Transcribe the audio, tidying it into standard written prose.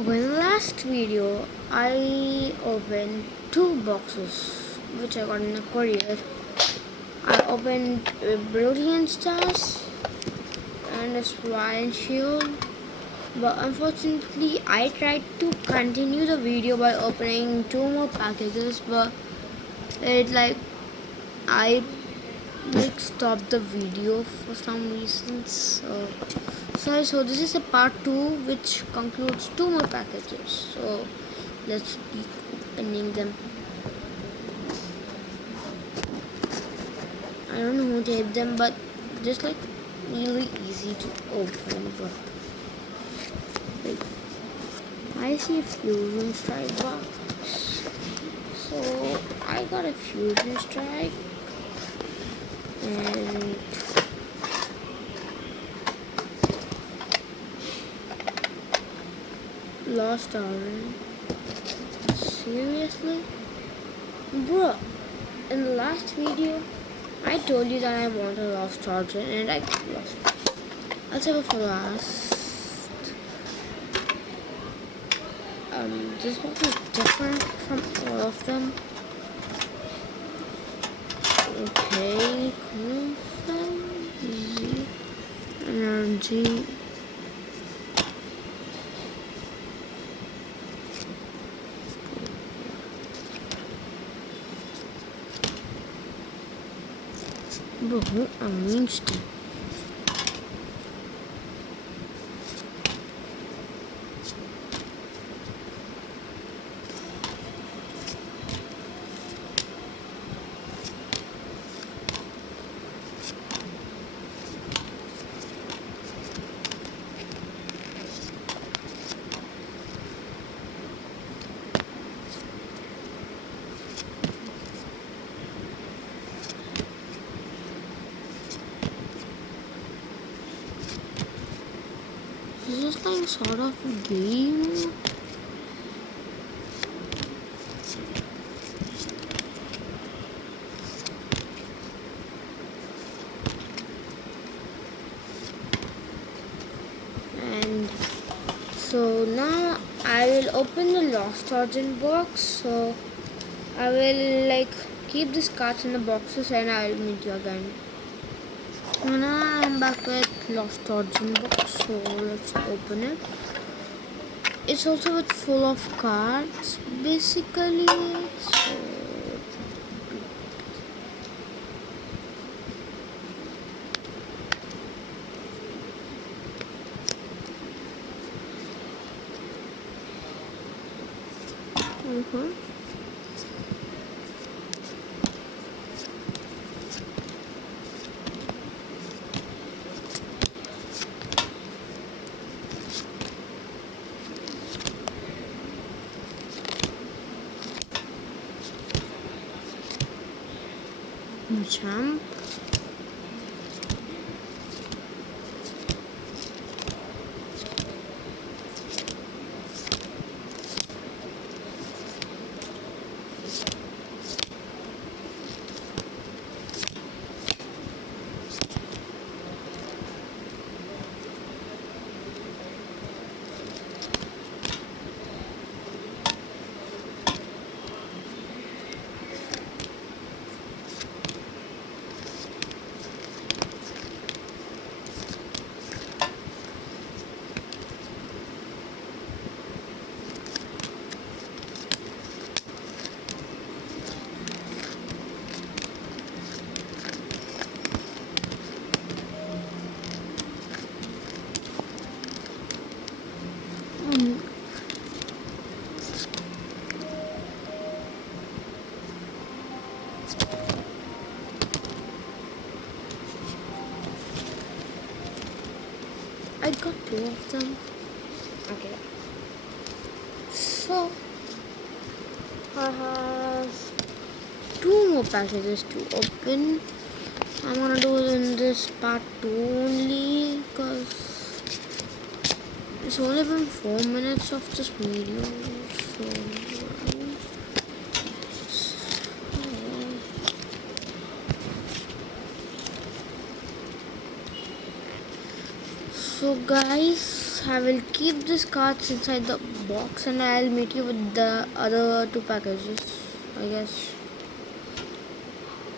Okay, in the last video, I opened two boxes which I got in a courier. I opened Brilliant Stars and a Swine Shield, but unfortunately, I tried to continue the video by opening two more packages, but it I stopped the video for some reason. So this is a part 2 which concludes two more packages. So let's be opening them. I don't know who taped them, but just really easy to open. But like, I see a Fusion Strike box, so I got a Fusion Strike and Lost Orange. Seriously? Bro, in the last video, I told you that I want a Lost Origin and I got lost. I'll save it for last. This box is different from all of them. Okay, Confirm, Z, Energy. Bro, who arranged it? Is this like sort of a game? And so now I will open the Lost Origin box. So I will keep these cards in the boxes and I will meet you again. And now I'm back with Lost Origin box. So let's open it. It's also with full of cards basically. So Champ. I got two of them. Okay. So I have two more packages to open. I'm gonna do it in this part 2 only because it's only been 4 minutes of this video. So guys, I will keep these cards inside the box and I'll meet you with the other two packages, I guess.